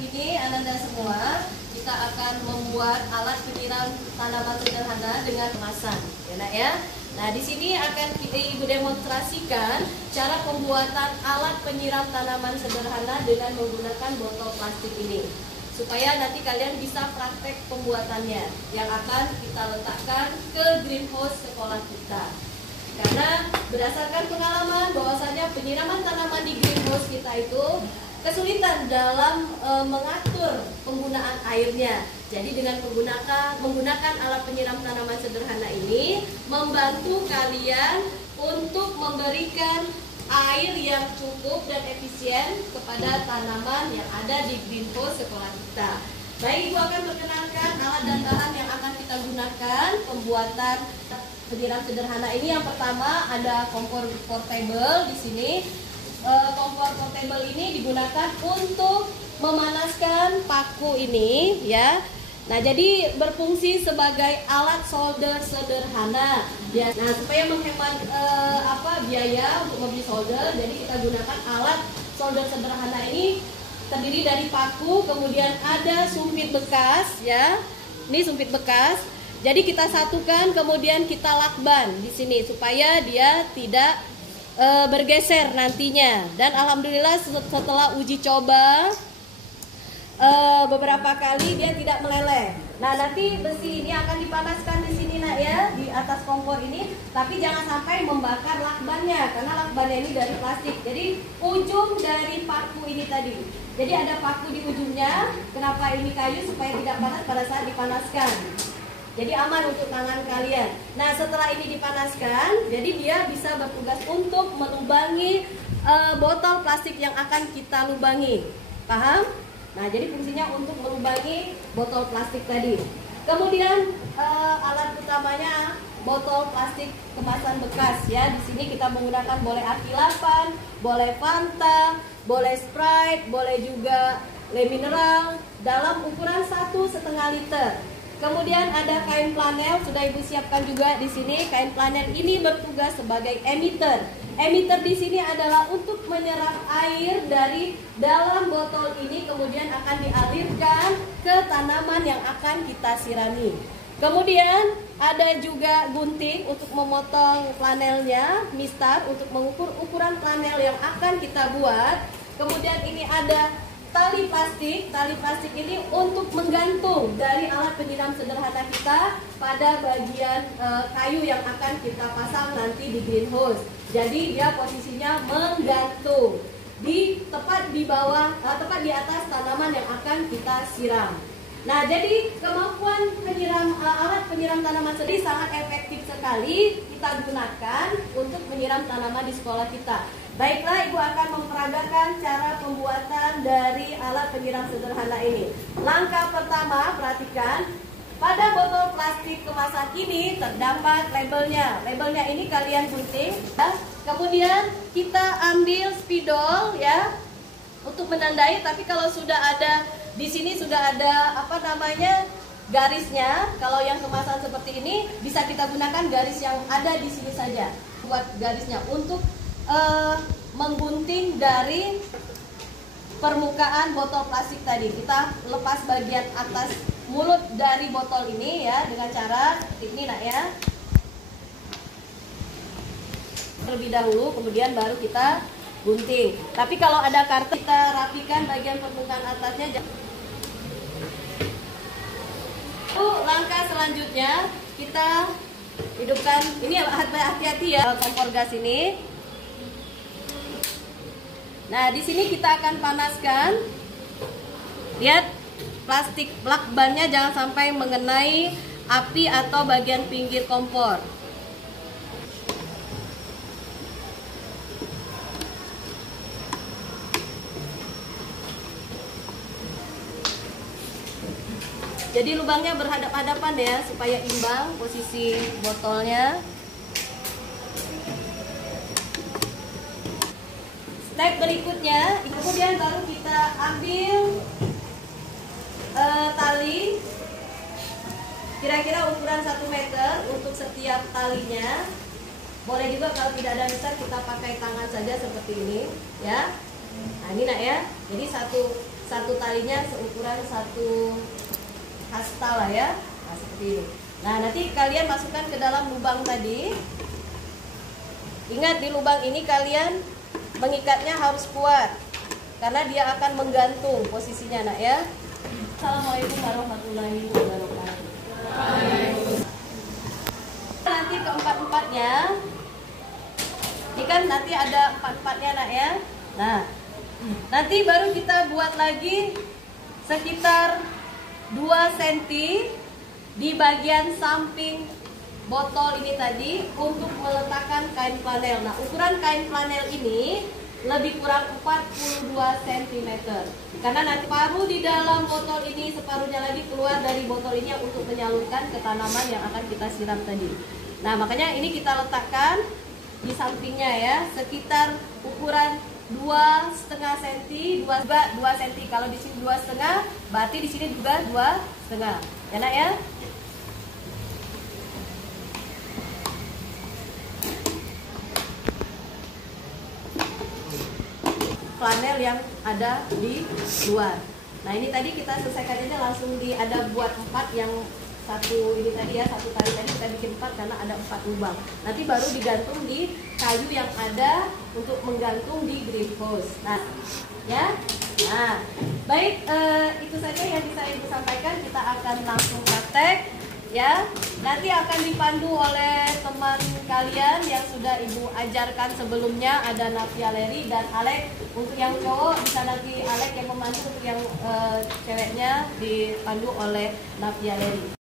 ini Ananda semua, kita akan membuat alat penyiram tanaman sederhana dengan kemasan, ya nak ya. Nah, di sini akan Ibu demonstrasikan cara pembuatan alat penyiram tanaman sederhana dengan menggunakan botol plastik ini. Supaya nanti kalian bisa praktek pembuatannya yang akan kita letakkan ke greenhouse sekolah kita. Karena berdasarkan pengalaman bahwasanya penyiraman tanaman di greenhouse kita itu kesulitan dalam mengatur penggunaan airnya. Jadi dengan menggunakan alat penyiram tanaman sederhana ini membantu kalian untuk memberikan air yang cukup dan efisien kepada tanaman yang ada di greenhouse sekolah kita. Baik, Ibu akan perkenalkan alat dan bahan yang akan kita gunakan pembuatan penyiram sederhana ini. Yang pertama ada kompor portable di sini. Kompor portable ini digunakan untuk memanaskan paku ini, ya. Nah, jadi berfungsi sebagai alat solder sederhana. Ya. Nah, supaya menghemat biaya untuk membeli solder, jadi kita gunakan alat solder sederhana ini terdiri dari paku, kemudian ada sumpit bekas, ya. Ini sumpit bekas. Jadi kita satukan, kemudian kita lakban di sini supaya dia tidak bergeser nantinya. Dan alhamdulillah setelah uji coba beberapa kali dia tidak meleleh. Nah, nanti besi ini akan dipanaskan di sini nak ya, di atas kompor ini. Tapi jangan sampai membakar lakbannya, karena lakbannya ini dari plastik. Jadi ujung dari paku ini tadi. Jadi ada paku di ujungnya. Kenapa ini kayu? Supaya tidak panas pada saat dipanaskan. Jadi aman untuk tangan kalian. Nah, setelah ini dipanaskan, jadi dia bisa bertugas untuk melubangi botol plastik yang akan kita lubangi. Paham? Nah, jadi fungsinya untuk melubangi botol plastik tadi. Kemudian alat utamanya botol plastik kemasan bekas ya. Di sini kita menggunakan boleh Aki 8, boleh Fanta, boleh Sprite, boleh juga Le Mineral dalam ukuran 1,5 liter. Kemudian ada kain flanel, sudah Ibu siapkan juga di sini. Kain flanel ini bertugas sebagai emitter. Emitter di sini adalah untuk menyerap air dari dalam botol ini, kemudian akan dialirkan ke tanaman yang akan kita sirami. Kemudian ada juga gunting untuk memotong flanelnya, mistar untuk mengukur ukuran flanel yang akan kita buat. Kemudian ini ada tali plastik ini untuk menggantung dari alat penyiram sederhana kita pada bagian kayu yang akan kita pasang nanti di greenhouse. Jadi dia posisinya menggantung tepat di bawah, tepat di atas tanaman yang akan kita siram. Nah, jadi kemampuan alat penyiram tanaman sendiri sangat efektif sekali kita gunakan untuk menyiram tanaman di sekolah kita. Baiklah, Ibu akan memperagakan cara pembuatan dari alat penyiram sederhana ini. Langkah pertama, perhatikan, pada botol plastik kemasan ini terdapat labelnya. Labelnya ini kalian gunting, ya. Kemudian kita ambil spidol ya untuk menandai. Tapi kalau sudah ada di sini sudah ada garisnya. Kalau yang kemasan seperti ini bisa kita gunakan garis yang ada di sini saja. Buat garisnya untuk menggunting dari permukaan botol plastik tadi. Kita lepas bagian atas mulut dari botol ini ya dengan cara ini nak ya. Terlebih dahulu, kemudian baru kita gunting. Tapi kalau ada kartu kita rapikan bagian permukaan atasnya. Langkah selanjutnya kita hidupkan ini, hati-hati ya kompor gas ini. Nah, di sini kita akan panaskan. Lihat plastik lakbannya jangan sampai mengenai api atau bagian pinggir kompor. Jadi lubangnya berhadap-hadapan ya supaya imbang posisi botolnya. Step berikutnya, kemudian baru kita ambil tali kira-kira ukuran 1 meter untuk setiap talinya. Boleh juga kalau tidak ada meter kita pakai tangan saja seperti ini ya. Nah, ini nak ya. Jadi satu talinya seukuran satu hasta lah ya. Nah, seperti ini. Nah, nanti kalian masukkan ke dalam lubang tadi. Ingat, di lubang ini kalian mengikatnya harus kuat karena dia akan menggantung posisinya, nak ya. Assalamualaikum warahmatullahi wabarakatuh. Nanti keempat-empatnya, ini kan nanti ada empat-empatnya, nak ya. Nah, nanti baru kita buat lagi sekitar 2 cm di bagian samping botol ini tadi untuk meletakkan kain flanel. Nah, ukuran kain flanel ini lebih kurang 42 cm. Karena nanti paruh di dalam botol ini, separuhnya lagi keluar dari botol ini yang untuk menyalurkan ke tanaman yang akan kita siram tadi. Nah, makanya ini kita letakkan di sampingnya ya, sekitar ukuran 2,5 cm, 2 cm. Kalau di sini 2,5, berarti di sini juga 2,5. Ya, nak ya? Flanel yang ada di luar. Nah, ini tadi kita selesaikan aja langsung ada buat 4 yang satu ini tadi ya, satu tali tadi kita bikin 4 karena ada 4 lubang. Nanti baru digantung di kayu yang ada untuk menggantung di greenhouse. Nah, ya. Nah, baik, itu saja yang bisa Ibu sampaikan. Kita akan langsung praktek ya. Nanti akan dipandu oleh teman kalian yang sudah Ibu ajarkan sebelumnya, ada Nafia Leri dan Alek. Untuk yang cowok bisa nanti Alek yang memandu, untuk yang ceweknya dipandu oleh Nafia Leri.